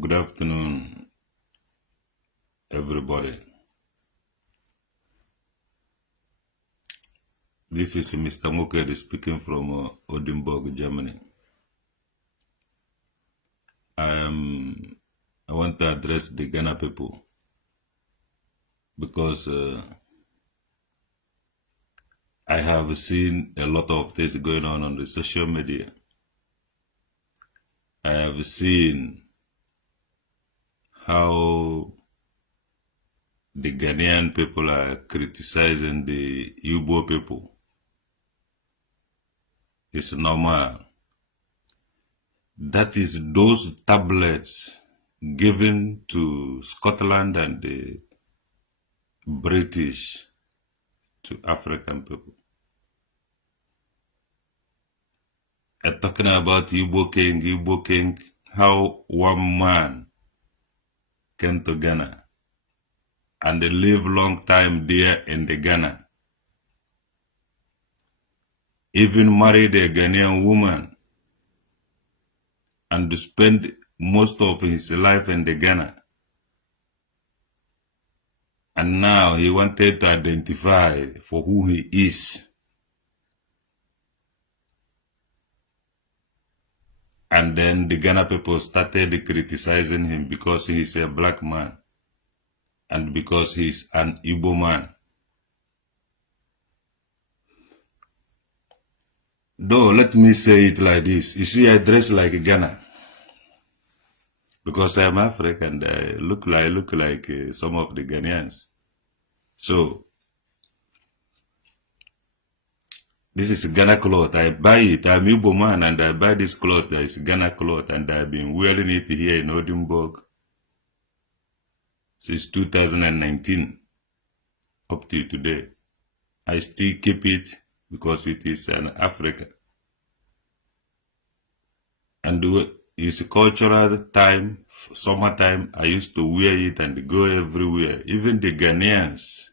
Good afternoon, everybody. This is Mr. Mukedi speaking from Ndigbo, Germany. I want to address the Ghana people because I have seen a lot of this going on the social media. I have seen how the Ghanaian people are criticizing the Igbo people. It's normal. That is those tablets given to Scotland and the British to African people. I'm talking about Igbo King, how one man came to Ghana and they live long time there in the Ghana. Even married a Ghanaian woman and spend most of his life in the Ghana. And now he wanted to identify for who he is. And then the Ghana people started criticizing him because he's a black man and because he's an Igbo man. Though, let me say it like this. You see, I dress like Ghana because I'm African. I look like some of the Ghanaians. So, this is Ghana cloth. I buy it. I'm Igbo man and I buy this cloth. It's Ghana cloth and I've been wearing it here in Ndigbo since 2019 up to today. I still keep it because it is an Africa. And it's cultural time, summertime, I used to wear it and go everywhere. Even the Ghanaians,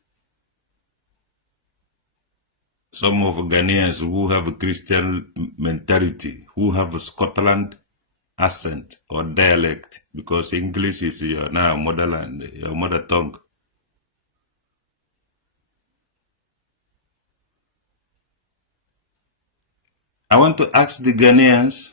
some of Ghanaians who have a Christian mentality, who have a Scotland accent or dialect, because English is your now motherland, your mother tongue. I want to ask the Ghanaians,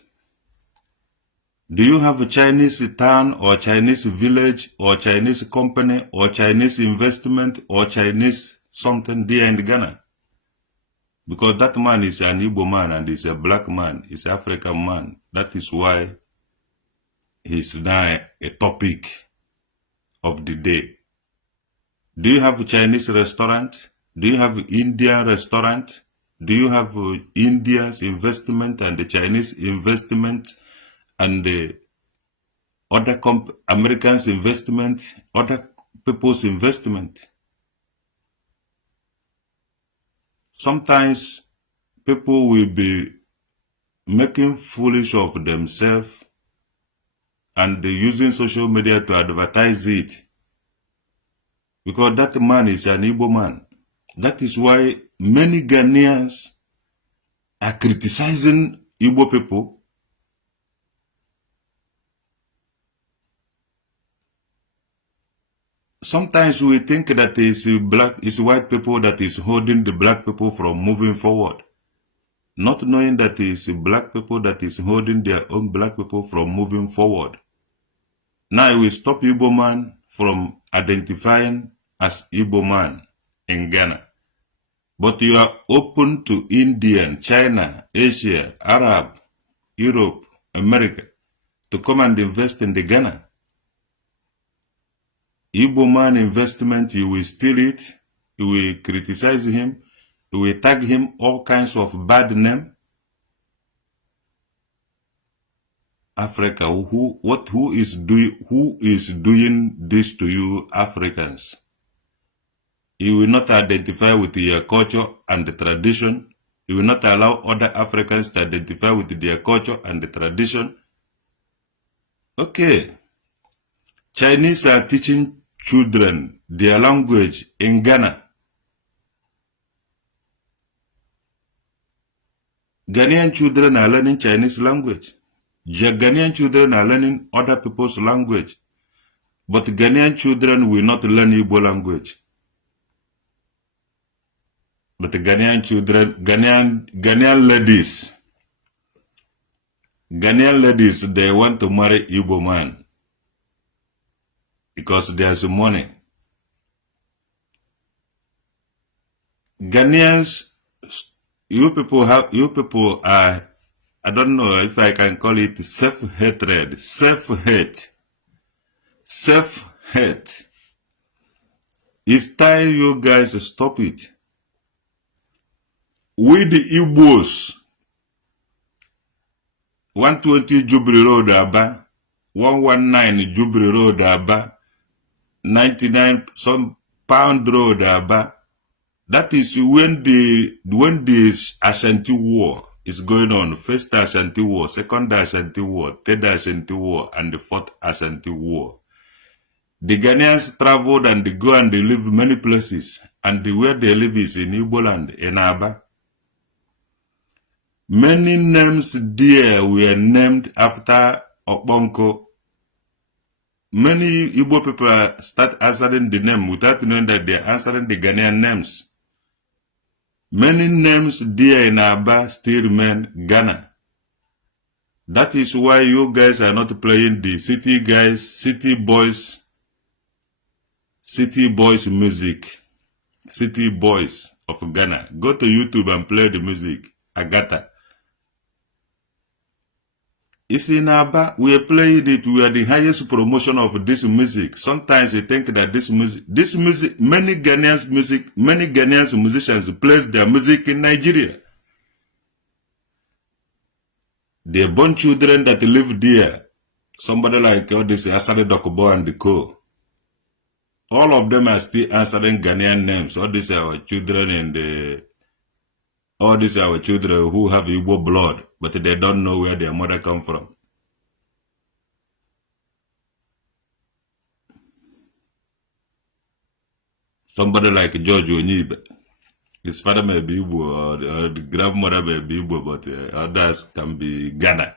do you have a Chinese town or Chinese village or Chinese company or Chinese investment or Chinese something there in Ghana? Because that man is an Igbo man and he's a black man, he's an African man. That is why he's now a topic of the day. Do you have a Chinese restaurant? Do you have an Indian restaurant? Do you have India's investment and the Chinese investment and the other Americans' investment, other people's investment? Sometimes people will be making foolish of themselves and using social media to advertise it. Because that man is an Igbo man. That is why many Ghanaians are criticizing Igbo people. Sometimes we think that it's white people that is holding the black people from moving forward. Not knowing that it's black people that is holding their own black people from moving forward. Now we stop Igbo man from identifying as Igbo man in Ghana. But you are open to Indian, China, Asia, Arab, Europe, America to come and invest in the Ghana. Igbo man investment, you will steal it, you will criticize him, you will tag him all kinds of bad name. Africa, who is doing this to you, Africans? You will not identify with your culture and the tradition. You will not allow other Africans to identify with their culture and the tradition. Okay. Chinese are teaching children their language in Ghana. Ghanaian children are learning Chinese language. Ghanaian children are learning other people's language. But Ghanaian children will not learn Igbo language. But the Ghanaian children, Ghanaian ladies, they want to marry Igbo man because there's money. Ghanaians, you people are, I don't know if I can call it self-hatred, self-hate. Self-hate. It's time you guys stop it. We the Igbos, 120 Jubilee Road, Aba, 119 Jubilee Road, Aba, 99 some Pound Road, Aba. That is when the Ashanti War is going on. First Ashanti War, second Ashanti War, third Ashanti War, and the fourth Ashanti War. The Ghanaians traveled and they go and they live many places. And where they live is in Igbo land, in Aba. Many names there were named after Okbonko. Many Igbo people start answering the name without knowing that they are answering the Ghanaian names. Many names there in Aba still remain Ghana. That is why you guys are not playing the city guys, city boys music. City boys of Ghana. Go to YouTube and play the music. Agata. It's in Aba. We are playing it. We are the highest promotion of this music. Sometimes you think that this music, many Ghanaians musicians play their music in Nigeria. They are born children that live there. Somebody like all this Asade Dokubo and the co. All of them are still answering Ghanaian names. All these are our children all these are our children who have Igbo blood, but they don't know where their mother come from. Somebody like George Onibe, his father may be Igbo or the grandmother may be Igbo, but others can be Ghana.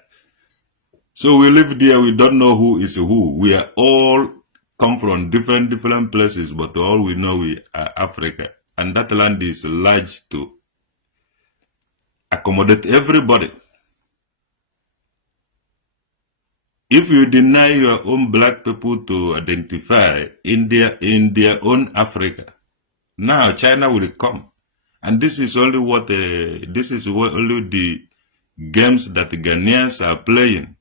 So we live there, we don't know who is who. We are all come from different places, but all we know we are Africa. And that land is large to accommodate everybody. If you deny your own black people to identify in their own Africa, now China will come. And this is only only the games that the Ghanaians are playing.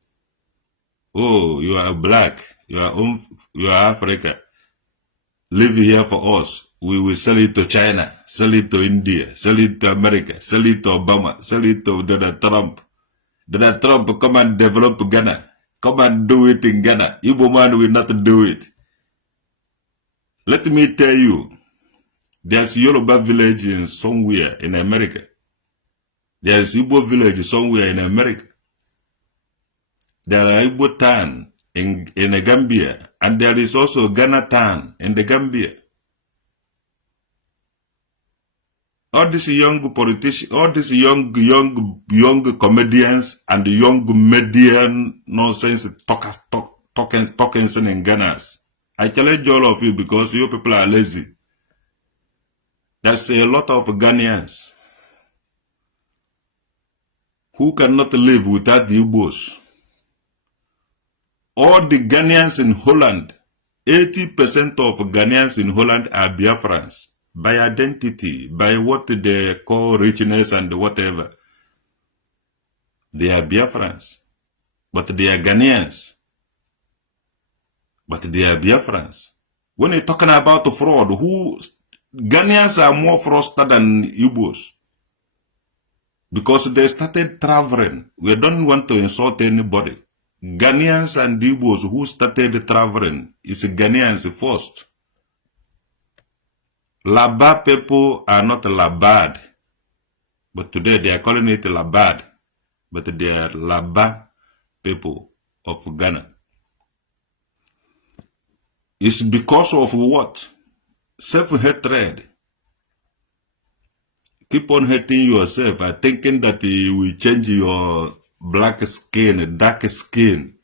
Oh, you are black, you are Africa. Live here for us. We will sell it to China, sell it to India, sell it to America, sell it to Obama, sell it to Donald Trump. Donald Trump, come and develop Ghana. Come and do it in Ghana. Igbo man will not do it. Let me tell you, there's Yoruba village in somewhere in America. There's Igbo village somewhere in America. There are Igbo town in the Gambia, and there is also Ghana town in the Gambia. All these young politicians, all these young comedians and young median nonsense talkers in Ghana. I challenge all of you because you people are lazy. There's a lot of Ghanaians who cannot live without the Igbos. All the Ghanaians in Holland, 80% of Ghanaians in Holland are Biafrans. By identity, by what they call richness and whatever. They are Biafrans. But they are Ghanaians. But they are Biafrans. When you're talking about fraud, Ghanaians are more fraudsters than Igbos. Because they started traveling. We don't want to insult anybody. Ghanaians and Igbos who started traveling is Ghanaians first. Laba people are not Labad, but today they are calling it Labad, but they are Laba people of Ghana. It's because of what? Self-hatred. Keep on hating yourself and thinking that you will change your black skin, dark skin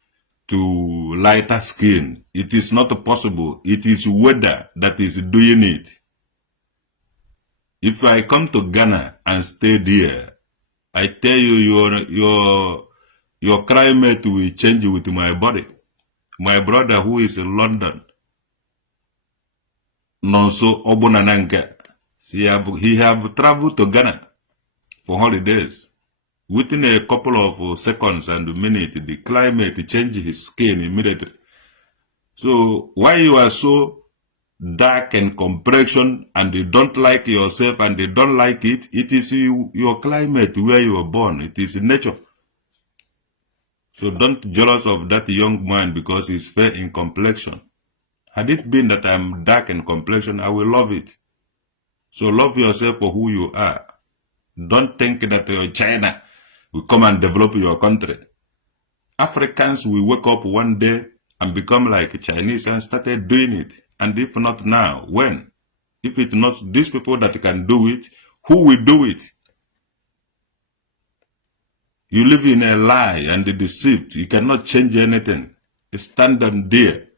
to lighter skin. It is not possible. It is weather that is doing it. If I come to Ghana and stay there, I tell you your climate will change with my body. My brother who is in London, Nonso Obunananga, he have traveled to Ghana for holidays. Within a couple of seconds and minutes, the climate changes his skin immediately. So why you are so dark and complexion and you don't like yourself and you don't like it, it is your climate where you were born. It is nature. So don't jealous of that young man because he's fair in complexion. Had it been that I'm dark in complexion, I will love it. So love yourself for who you are. Don't think that China will come and develop your country. Africans will wake up one day and become like Chinese and started doing it. And if not now, when? If it's not these people that can do it, who will do it? You live in a lie and deceit. You cannot change anything. You stand on there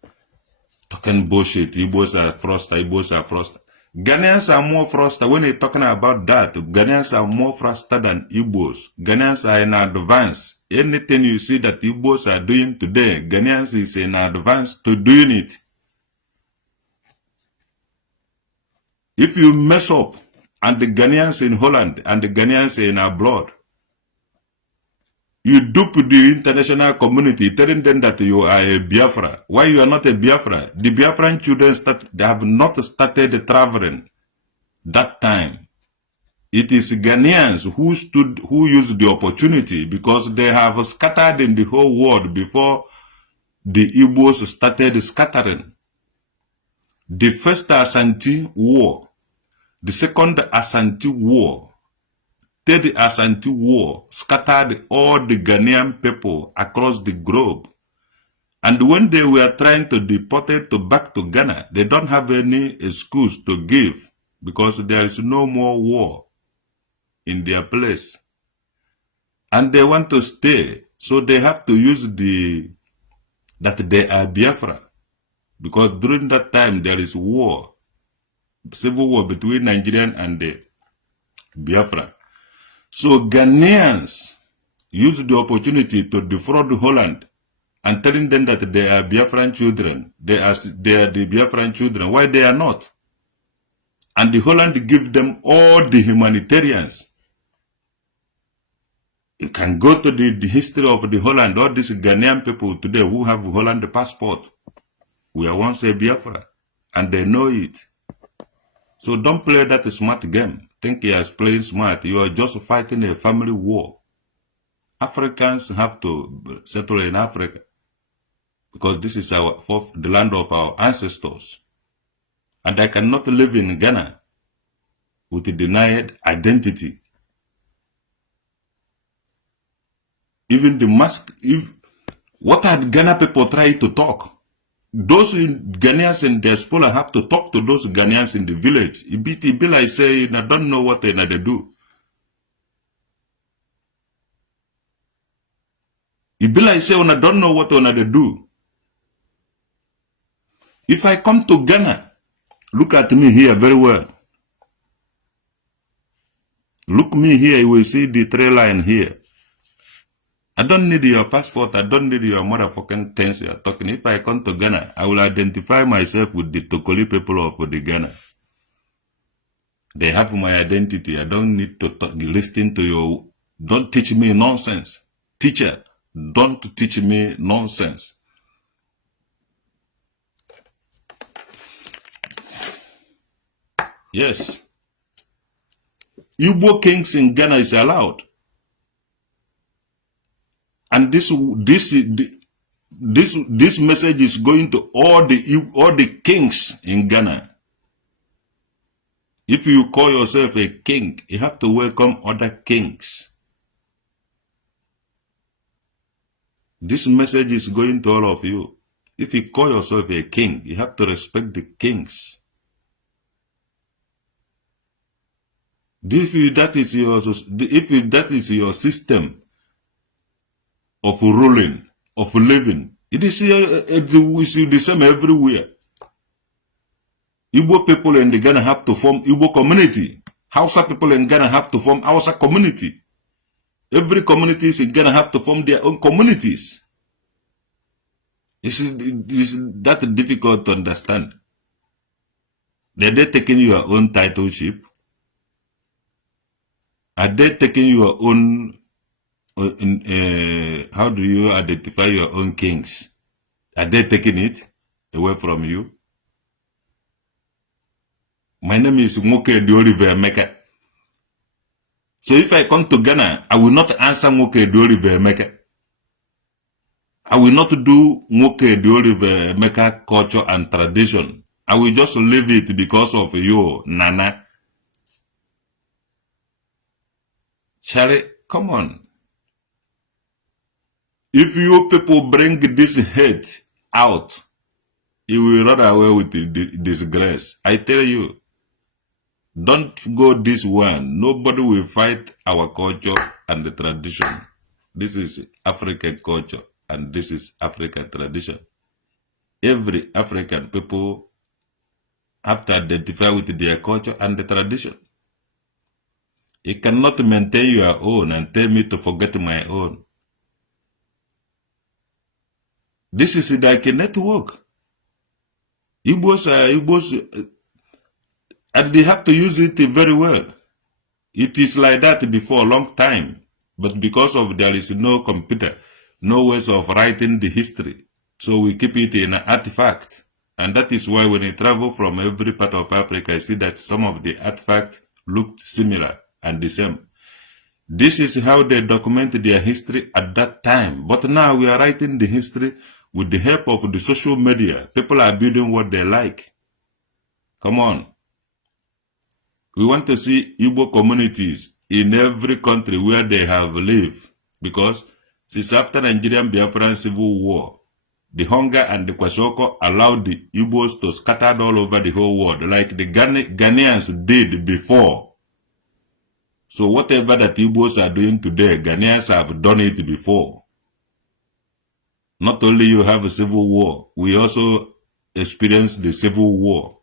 talking bullshit. Igbos are froster, Igbos are froster. Ghanaians are more froster. When you're talking about that, Ghanaians are more froster than Igbos. Ghanaians are in advance. Anything you see that Igbos are doing today, Ghanaians is in advance to doing it. If you mess up, and the Ghanaians in Holland and the Ghanaians in abroad, you dupe the international community, telling them that you are a Biafra. Why you are not a Biafra? The Biafran children they have not started traveling that time. It is Ghanaians who used the opportunity because they have scattered in the whole world before the Igbos started scattering. The first Ashanti War, the second Ashanti War, third Ashanti War scattered all the Ghanaian people across the globe. And when they were trying to deport it back to Ghana, they don't have any excuse to give because there is no more war in their place. And they want to stay, so they have to use that they are Biafra. Because during that time there is war, civil war between Nigerian and the Biafra. So Ghanaians use the opportunity to defraud Holland and telling them that they are Biafran children. They are the Biafran children. Why they are not? And the Holland give them all the humanitarians. You can go to the history of the Holland. All these Ghanaian people today who have Holland passport, we are once a Biafra, and they know it. So don't play that smart game. Think you are playing smart. You are just fighting a family war. Africans have to settle in Africa because this is the land of our ancestors. And I cannot live in Ghana with a denied identity. Even the mask, what are the Ghana people trying to talk? Those Ghanaians in diaspora have to talk to those Ghanaians in the village. It be like say, I don't know what they do. It be like say, I don't know what they do. If I come to Ghana, look at me here very well. Look me here, you will see the trail line here. I don't need your passport. I don't need your motherfucking things you are talking. If I come to Ghana, I will identify myself with the Tokoli people of the Ghana. They have my identity. I don't need to listen to your... Don't teach me nonsense. Teacher, don't teach me nonsense. Yes. Igbo kings in Ghana is allowed. And this message is going to all the kings in Ghana. If you call yourself a king, you have to welcome other kings. This message is going to all of you. If you call yourself a king, you have to respect the kings. If that is your system, of ruling, of living. It is we see the same everywhere. Igbo people in Ghana have to form Igbo community. Hausa people in Ghana have to form Hausa community. Every communities in Ghana have to form their own communities. Is that difficult to understand? Are they taking your own titleship? Are they taking your own, how do you identify your own kings? Are they taking it away from you? My name is Moke Diorive Meka. So if I come to Ghana, I will not answer Moke Diorive Meka. I will not do Moke Diorive Meka culture and tradition. I will just leave it because of you, Nana. Charlie, come on. If you people bring this hate out, you will run away with the disgrace. I tell you, don't go this one. Nobody will fight our culture and the tradition. This is African culture and this is African tradition. Every African people have to identify with their culture and the tradition. You cannot maintain your own and tell me to forget my own. This is like a network. Igbos, and they have to use it very well. It is like that before a long time. But because of there is no computer, no ways of writing the history, so we keep it in an artifact. And that is why when you travel from every part of Africa, I see that some of the artifacts looked similar and the same. This is how they document their history at that time. But now we are writing the history with the help of the social media. People are building what they like. Come on. We want to see Igbo communities in every country where they have lived. Because since after Nigerian Biafran Civil War, the hunger and the kwashiorkor allowed the Igbos to scatter all over the whole world, like the Ghanaians did before. So whatever that Igbos are doing today, Ghanaians have done it before. Not only you have a civil war, we also experienced the civil war.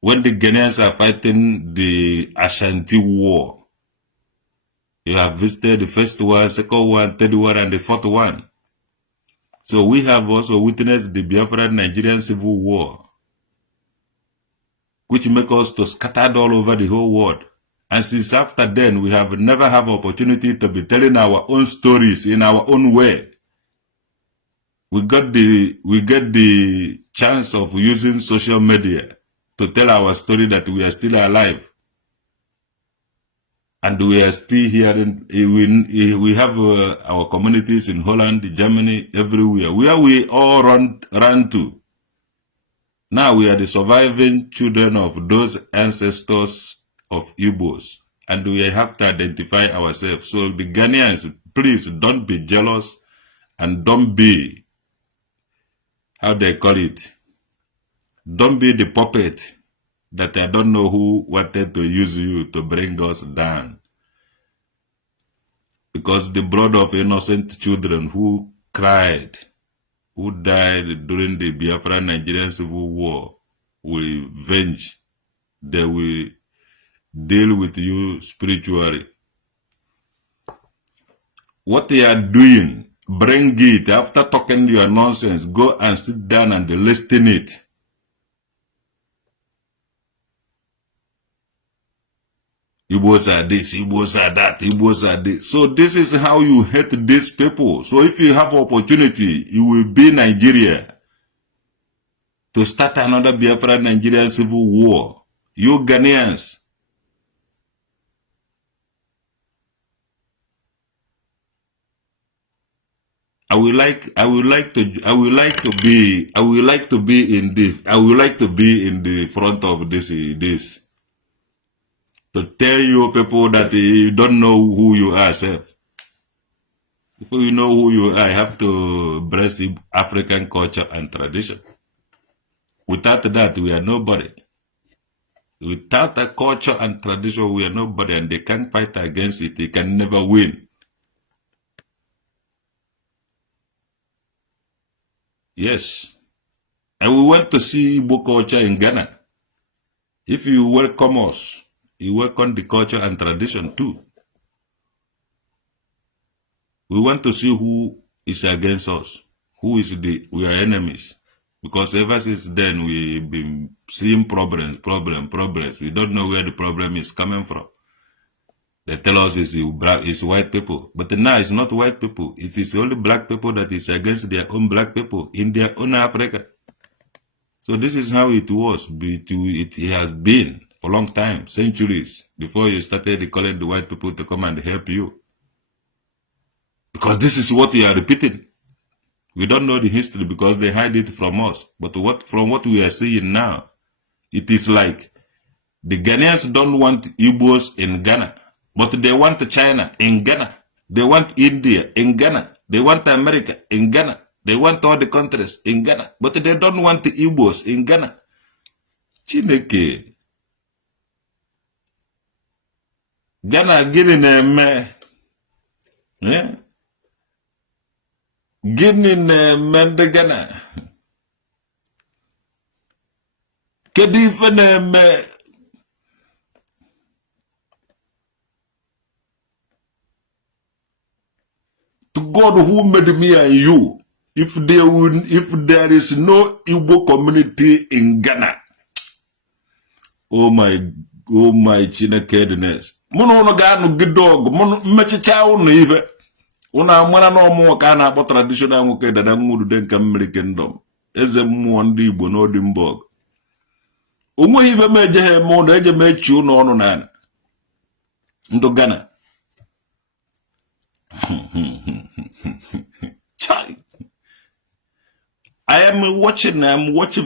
When the Ghanaians are fighting the Ashanti War, you have visited the first one, second one, third one, and the fourth one. So we have also witnessed the Biafran Nigerian Civil War, which makes us to scatter all over the whole world. And since after then, we have never have opportunity to be telling our own stories in our own way. We get the chance of using social media to tell our story that we are still alive. And we are still here. We have our communities in Holland, Germany, everywhere. Where we all run to. Now we are the surviving children of those ancestors of Igbos. And we have to identify ourselves. So the Ghanaians, please don't be jealous and don't be, how they call it, don't be the puppet that I don't know who wanted to use you to bring us down. Because the blood of innocent children who cried, who died during the Biafran Nigerian Civil War will venge. They will deal with you spiritually. What they are doing, bring it. After talking your nonsense, go and sit down and listen it. Igbos are this, Igbos are that, Igbos are this. So this is how you hate these people. So if you have opportunity, you will be Nigeria to start another Biafra Nigerian Civil War. You Ghanaians. I would like to be in the front of this. To tell you people that you don't know who you are, self. If you know who you are, you have to embrace African culture and tradition. Without that, we are nobody. Without a culture and tradition, we are nobody, and they can't fight against it. They can never win. Yes. And we went to see Igbo culture in Ghana. If you welcome us, you welcome the culture and tradition too. We want to see who is against us, who is we are enemies. Because ever since then, we've been seeing problems. We don't know where the problem is coming from. They tell us it's white people. But now it's not white people. It is only black people that is against their own black people in their own Africa. So this is how it was. It has been for a long time, centuries, before you started calling the white people to come and help you. Because this is what we are repeating. We don't know the history because they hide it from us. But from what we are seeing now, it is like the Ghanaians don't want Igbos in Ghana, but they want China in Ghana. They want India in Ghana. They want America in Ghana. They want all the countries in Ghana, but they don't want the Igbos in Ghana. Chineke. Ghana gini na-eme. Yeah. Gini na-eme ndị Ghana. Kedu ife na-eme? To God who made me and you, if there is no Igbo community in Ghana, oh my Chineke-ness. Mono ganu gidog, mono mechicha unu ife. Una amana no mo ka na akpọ traditional nwoke dada nwuru de nka mmiri kingdom. Eze mmụọ ndị Igbo n'Odimborg. Onwe ife meje he mo na eje mechi unu ọnụ na ndo Ghana. Chai. I'm watching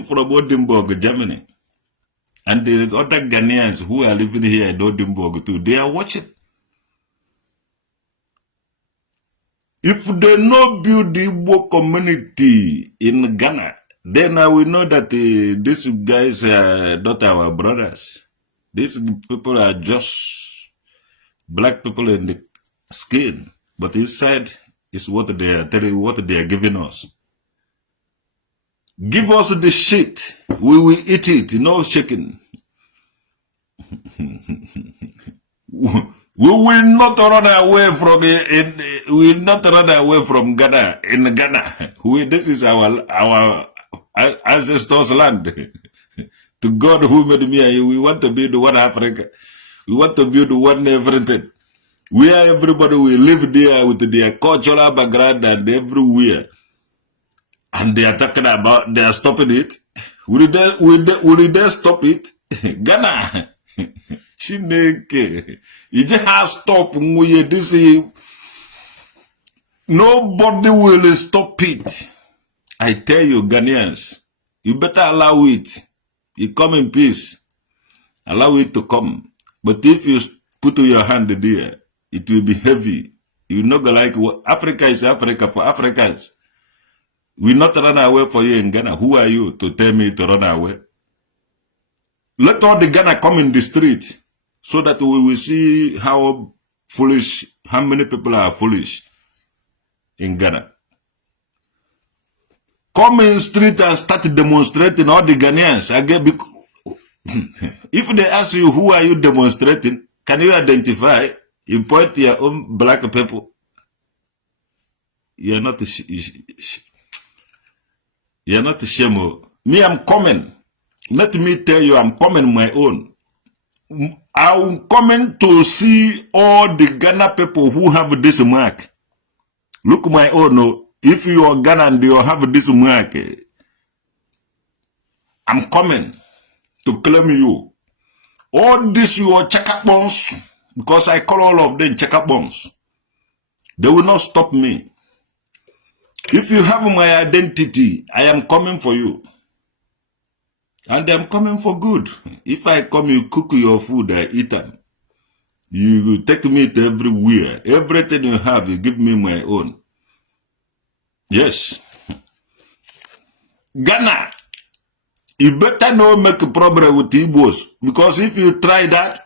from Odimborg, Germany. And the other Ghanaians who are living here in Odimborg too, they are watching. If they no build the Igbo community in Ghana, then I will know that these guys are not our brothers. These people are just black people in the skin. But inside is what they are telling, what they are giving us. Give us the shit. We will eat it. No shaking. We will not run away from it. We will not run away from Ghana. In Ghana, this is our ancestors' land. To God who made me and you, we want to build one Africa. We want to build one everything. Where everybody will live there with their cultural background and everywhere. And they are talking about, they are stopping it. Will they stop it? Ghana. Chineke. You just have stop. Nobody will stop it. I tell you, Ghanaians, you better allow it. You come in peace. Allow it to come. But if you put your hand there, it will be heavy. You know, like Africa is Africa for Africans. We not run away for you in Ghana. Who are you to tell me to run away? Let all the Ghana come in the street so that we will see how foolish, how many people are foolish in Ghana. Come in street and start demonstrating all the Ghanaians. Again, if they ask you who are you demonstrating, can you identify? You point to your own black people. You're not shame. Me, I'm coming. Let me tell you, I'm coming my own. I'm coming to see all the Ghana people who have this mark. Look my own. If you are Ghana and you have this mark, I'm coming to claim you. All this your check-up bombs, because I call all of them check-up bombs. They will not stop me. If you have my identity, I am coming for you. And I'm coming for good. If I come, you cook your food, I eat them. You take me to everywhere. Everything you have, you give me my own. Yes. Ghana, you better not make a problem with Igbos. Because if you try that,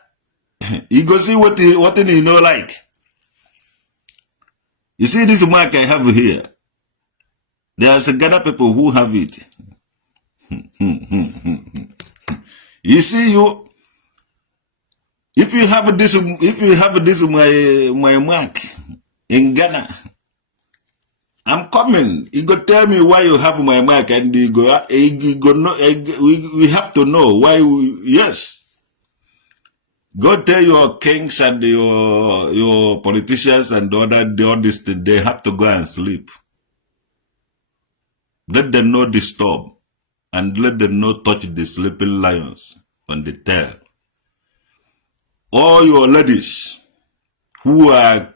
you go see what you know like. You see this mark I have here. There's a Ghana people who have it. You see, if you have this my mark in Ghana, I'm coming. You go tell me why you have my mark, and you go no. We have to know why. Yes, go tell your kings and your politicians and all this thing. They have to go and sleep. Let them not disturb, and let them not touch the sleeping lions on the tail. All your ladies who are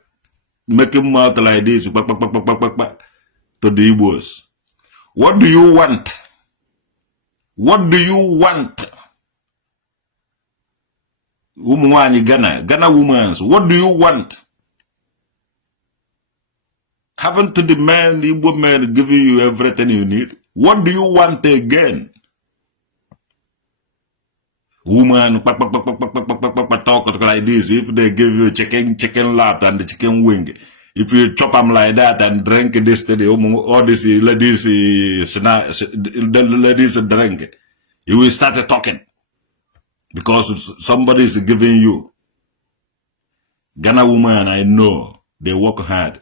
making mouth like this to the Igbos. What do you want? What do you want? Ghana women, what do you want? Haven't the Igbo men given you everything you need? What do you want again? Woman talk like this. If they give you chicken lap and the chicken wing, if you chop them like that and drink this, all this ladies drink, you will start talking because somebody is giving you. Ghana woman, I know they work hard.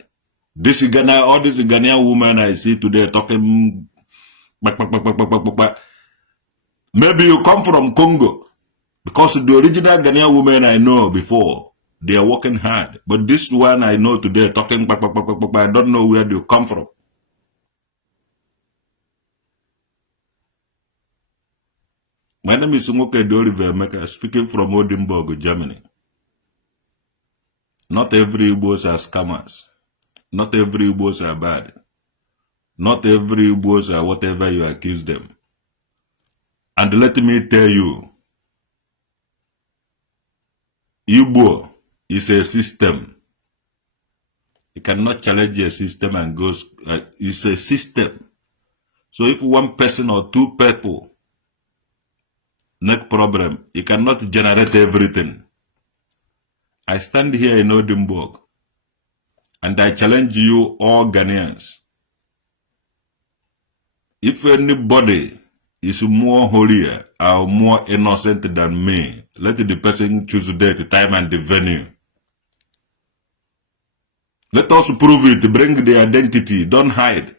All these Ghanaian women I see today talking. Maybe you come from Congo. Because the original Ghanaian women I know before, they are working hard. But this one I know today, talking, I don't know where they come from. My name is Sumoke Doriver Meka, speaking from Ndigbo, Germany. Not every Igbos are scammers. Not every Igbos are bad. Not every Igbos are whatever you accuse them. And let me tell you, Igbo is a system. You cannot challenge a system and go. It's a system. So if one person or two people make problem, you cannot generate everything. I stand here in Ndigbo and I challenge you all Ghanaians. If anybody is more holier or more innocent than me, let the person choose the date, the time, and the venue. Let us prove it. Bring the identity. Don't hide.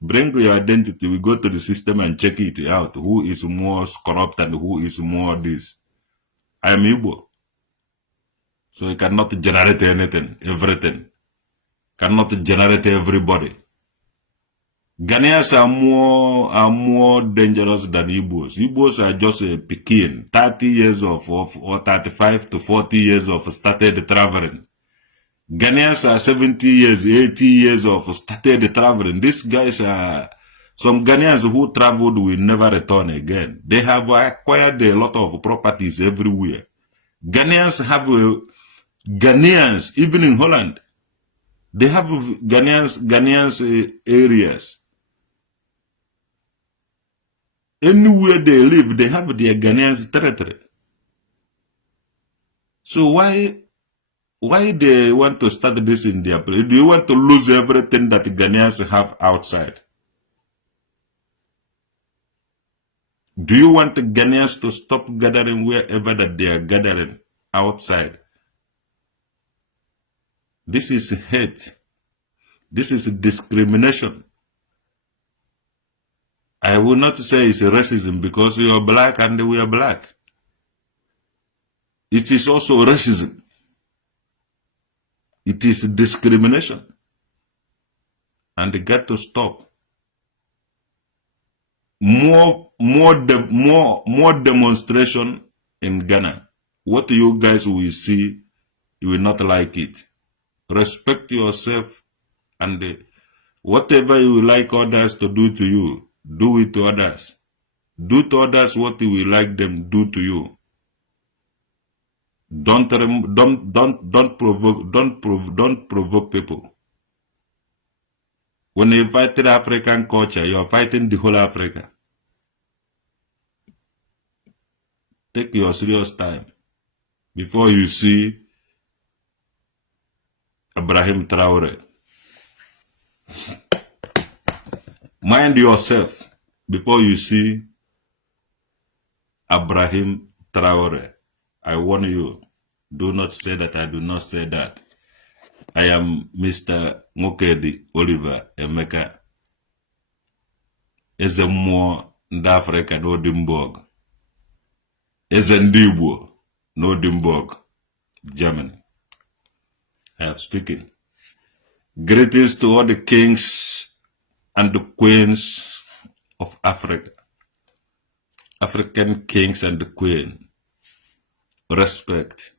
Bring your identity. We go to the system and check it out. Who is more corrupt and who is more this. I am Igbo. So you cannot generate anything, everything. Cannot generate everybody. Ghanaians are more dangerous than Igbos. Igbos are just a Pekin, 30 years or 35 to 40 years of started traveling. Ghanaians are 70 years, 80 years of started traveling. These guys are some Ghanaians who traveled will never return again. They have acquired a lot of properties everywhere. Ghanaians have Ghanaians, even in Holland, they have Ghanaians areas. Anywhere they live, they have their Ghanaians territory. So why they want to start this in their place? Do you want to lose everything that the Ghanaians have outside? Do you want the Ghanaians to stop gathering wherever that they are gathering outside? This is hate. This is discrimination. I will not say it's racism because you are black and we are black. It is also racism. It is discrimination. And they got to stop. More demonstration in Ghana. What you guys will see, you will not like it. Respect yourself and whatever you like others to do to you, do it to others. Do to others what you will like them do to you. Don't provoke people. When you fight the African culture, you are fighting the whole Africa. Take your serious time before you see Ibrahim Traore. Mind yourself before you see Abraham Traore. I warn you, do not say that I do not say that. I am Mr. Ngokedi Oliver Emeka. Eze mmụọ ndị Africa n'Odimborg. Eze Ndigbo n'Odimborg, Germany. I have spoken. Greetings to all the kings and the queens of Africa. African kings and the queen. Respect.